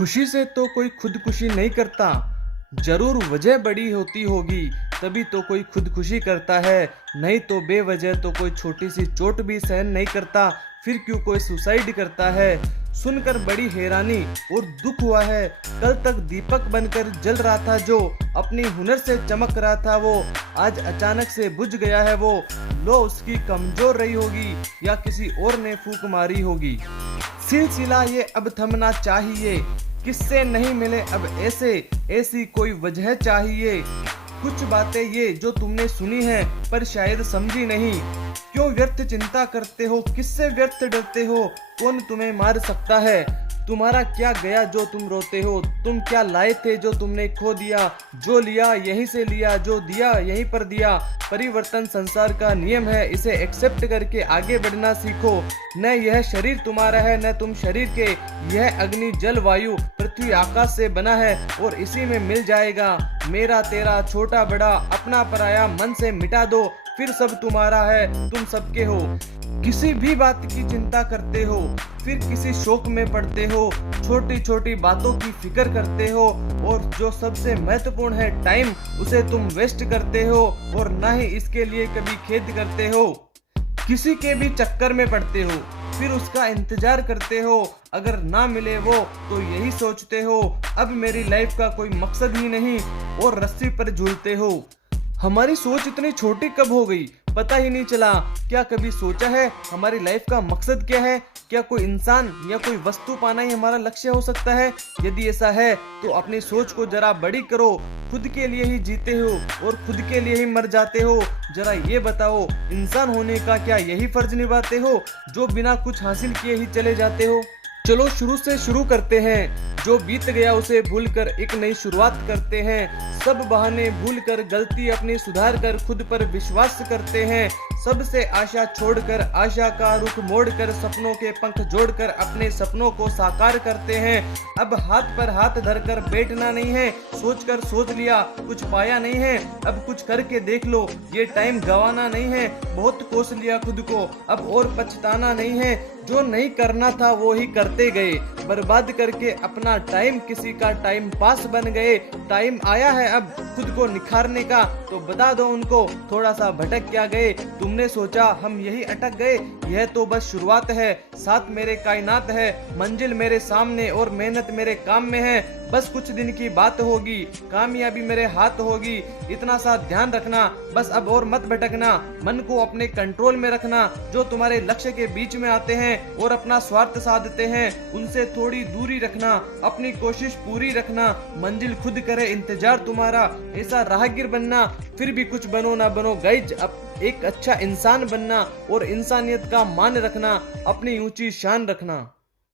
खुशी से तो कोई खुदकुशी नहीं करता। जरूर वजह बड़ी होती होगी, तभी तो कोई खुदकुशी करता है। नहीं तो बेवजह तो कोई छोटी सी चोट भी सहन नहीं करता, फिर क्यों कोई सुसाइड करता है। सुनकर बड़ी हैरानी और दुख हुआ है। कल तक दीपक बनकर जल रहा था, जो अपनी हुनर से चमक रहा था, वो आज अचानक से बुझ गया है। वो लो उसकी कमजोर रही होगी या किसी और ने फूंक मारी होगी। सिलसिला ये अब थमना चाहिए, किससे नहीं मिले अब ऐसे, ऐसी कोई वजह चाहिए। कुछ बातें ये जो तुमने सुनी है पर शायद समझी नहीं। क्यों व्यर्थ चिंता करते हो, किससे व्यर्थ डरते हो, कौन तुम्हें मार सकता है। तुम्हारा क्या गया जो तुम रोते हो, तुम क्या लाए थे जो तुमने खो दिया। जो लिया यहीं से लिया, जो दिया यहीं पर दिया। परिवर्तन संसार का नियम है, इसे एक्सेप्ट करके आगे बढ़ना सीखो। न यह शरीर तुम्हारा है न तुम शरीर के। यह अग्नि जल वायु पृथ्वी आकाश से बना है और इसी में मिल जाएगा। मेरा तेरा छोटा बड़ा अपना पराया मन से मिटा दो, फिर सब तुम्हारा है, तुम सबके हो। किसी भी बात की चिंता करते हो, फिर किसी शौक में पड़ते हो, छोटी छोटी बातों की फिक्र करते हो, और जो सबसे महत्वपूर्ण है टाइम, उसे तुम वेस्ट करते हो और ना ही इसके लिए कभी खेद करते हो। किसी के भी चक्कर में पड़ते हो, फिर उसका इंतजार करते हो, अगर ना मिले वो तो यही सोचते हो अब मेरी लाइफ का कोई मकसद ही नहीं, और रस्सी पर झूलते हो। हमारी सोच इतनी छोटी कब हो गई, पता ही नहीं चला। क्या कभी सोचा है हमारी लाइफ का मकसद क्या है। क्या कोई इंसान या कोई वस्तु पाना ही हमारा लक्ष्य हो सकता है। यदि ऐसा है तो अपनी सोच को जरा बड़ी करो। खुद के लिए ही जीते हो और खुद के लिए ही मर जाते हो। जरा ये बताओ, इंसान होने का क्या यही फर्ज निभाते हो जो बिना कुछ हासिल किए ही चले जाते हो। चलो शुरू से शुरू करते हैं। जो बीत गया उसे भूलकर एक नई शुरुआत करते हैं। सब बहाने भूलकर गलती अपनी सुधार कर खुद पर विश्वास करते हैं। सबसे आशा छोड़कर आशा का रुख मोड़कर सपनों के पंख जोड़कर अपने सपनों को साकार करते हैं। अब हाथ पर हाथ धरकर बैठना नहीं है, सोचकर सोच लिया कुछ पाया नहीं है, अब कुछ करके देख लो। ये टाइम गंवाना नहीं है, बहुत कोस लिया खुद को, अब और पछताना नहीं है। जो नहीं करना था वो ही करते गए, बर्बाद करके अपना टाइम किसी का टाइम पास बन गए। टाइम आया है अब खुद को निखारने का, तो बता दो उनको थोड़ा सा भटक क्या गए। तुमने सोचा हम यही अटक गए, यह तो बस शुरुआत है। साथ मेरे कायनात है, मंजिल मेरे सामने और मेहनत मेरे काम में है। बस कुछ दिन की बात होगी, कामयाबी मेरे हाथ होगी। इतना सा ध्यान रखना, बस अब और मत भटकना। मन को अपने कंट्रोल में रखना। जो तुम्हारे लक्ष्य के बीच में आते हैं और अपना स्वार्थ साधते हैं, उनसे थोड़ी दूरी रखना। अपनी कोशिश पूरी रखना, मंजिल खुद करे इंतजार तुम्हारा। ऐसा राहगीर बनना, फिर भी कुछ बनो ना बनो गाइज, अब एक अच्छा इंसान बनना और इंसानियत का मान रखना, अपनी ऊंची शान रखना।